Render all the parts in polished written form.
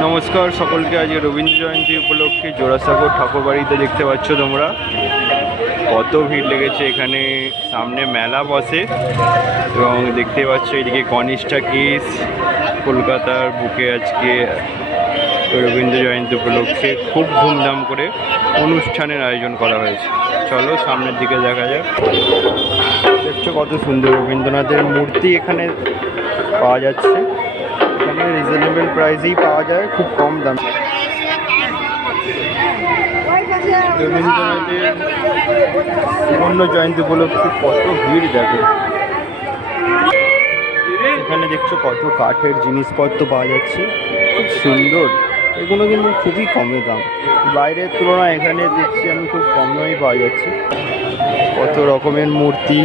নমস্কার সকলকে। আজকে রবীন্দ্র জয়ন্তী উপলক্ষে জোড়াসাঁকোর ঠাকুরবাড়িতে দেখতে পাচ্ছ তোমরা কত ভিড় লেগেছে। এখানে সামনে মেলা বসে এবং দেখতে পাচ্ছ এদিকে গণেশ টাকিজ কলকাতার বুকে আজকে রবীন্দ্র জয়ন্তী উপলক্ষে খুব ধুমধাম করে অনুষ্ঠানের আয়োজন করা হয়েছে। চলো সামনের দিকে দেখা যাক। দেখছো কত সুন্দর রবীন্দ্রনাথের মূর্তি এখানে পাওয়া যাচ্ছে। এখানে রিজনেবল প্রাইসেই পাওয়া যায়, খুব কম দাম। রবীন্দ্রনাথের সুবর্ণ জয়ন্তী উপলক্ষে কত ভিড় দেখো। এখানে দেখছো কত কাঠের জিনিসপত্র পাওয়া যাচ্ছে, খুব সুন্দর। এগুলো কিন্তু খুবই কমে দাম, বাইরের তুলনায় এখানে দেখছি আমি খুব কম দামেই পাওয়া যাচ্ছে। কত রকমের মূর্তি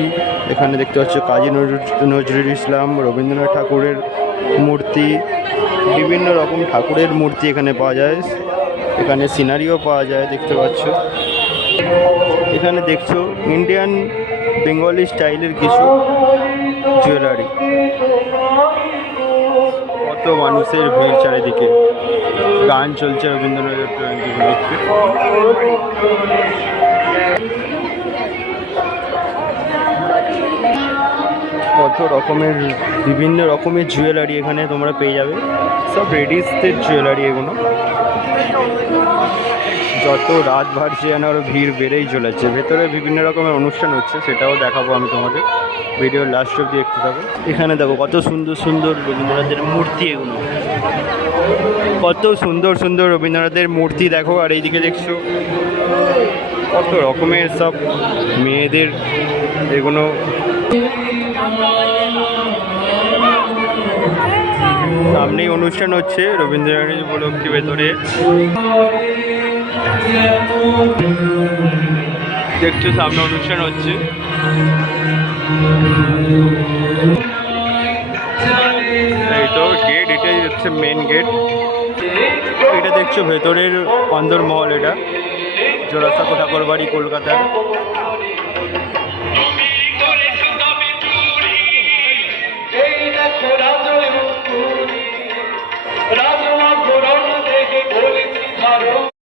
এখানে দেখতে পাচ্ছ। কাজী নজরুল ইসলাম, রবীন্দ্রনাথ ঠাকুরের মূর্তি, বিভিন্ন রকম ঠাকুরের মূর্তি এখানে পাওয়া যায়। এখানে সিনারিও পাওয়া যায় দেখতে পাচ্ছ। এখানে দেখছো ইন্ডিয়ান বেঙ্গলি স্টাইলের কিছু জুয়েলারি। কত মানুষের ভিড় চারিদিকে, গান চলছে রবীন্দ্রনাথের জয়ন্তী উপলক্ষে। কত রকমের বিভিন্ন রকমের জুয়েলারি এখানে তোমরা পেয়ে যাবে, সব লেডিসদের জুয়েলারি এগুলো। যত রাত বাড়ছে যেন আরও ভিড় বেড়েই চলেছে। ভেতরে বিভিন্ন রকমের অনুষ্ঠান হচ্ছে, সেটাও দেখাবো আমি তোমাদের। ভিডিওর লাস্ট অবধি দেখতে থাকো। এখানে দেখো কত সুন্দর সুন্দর রবীন্দ্রনাথের মূর্তি এগুলো, কত সুন্দর সুন্দর রবীন্দ্রনাথের মূর্তি দেখো। আর এইদিকে দেখছো কত রকমের সব মেয়েদের এগুলো। সামনেই অনুষ্ঠান হচ্ছে রবীন্দ্র জয়ন্তী উপলক্ষে। ভেতরে দেখছো সামনে অনুষ্ঠান হচ্ছে। এই তো গেট, এটাই হচ্ছে মেন গেট। এটা দেখছো ভেতরের অন্দরমহল। এটা জোড়াসাঁকো ঠাকুরবাড়ি কলকাতার।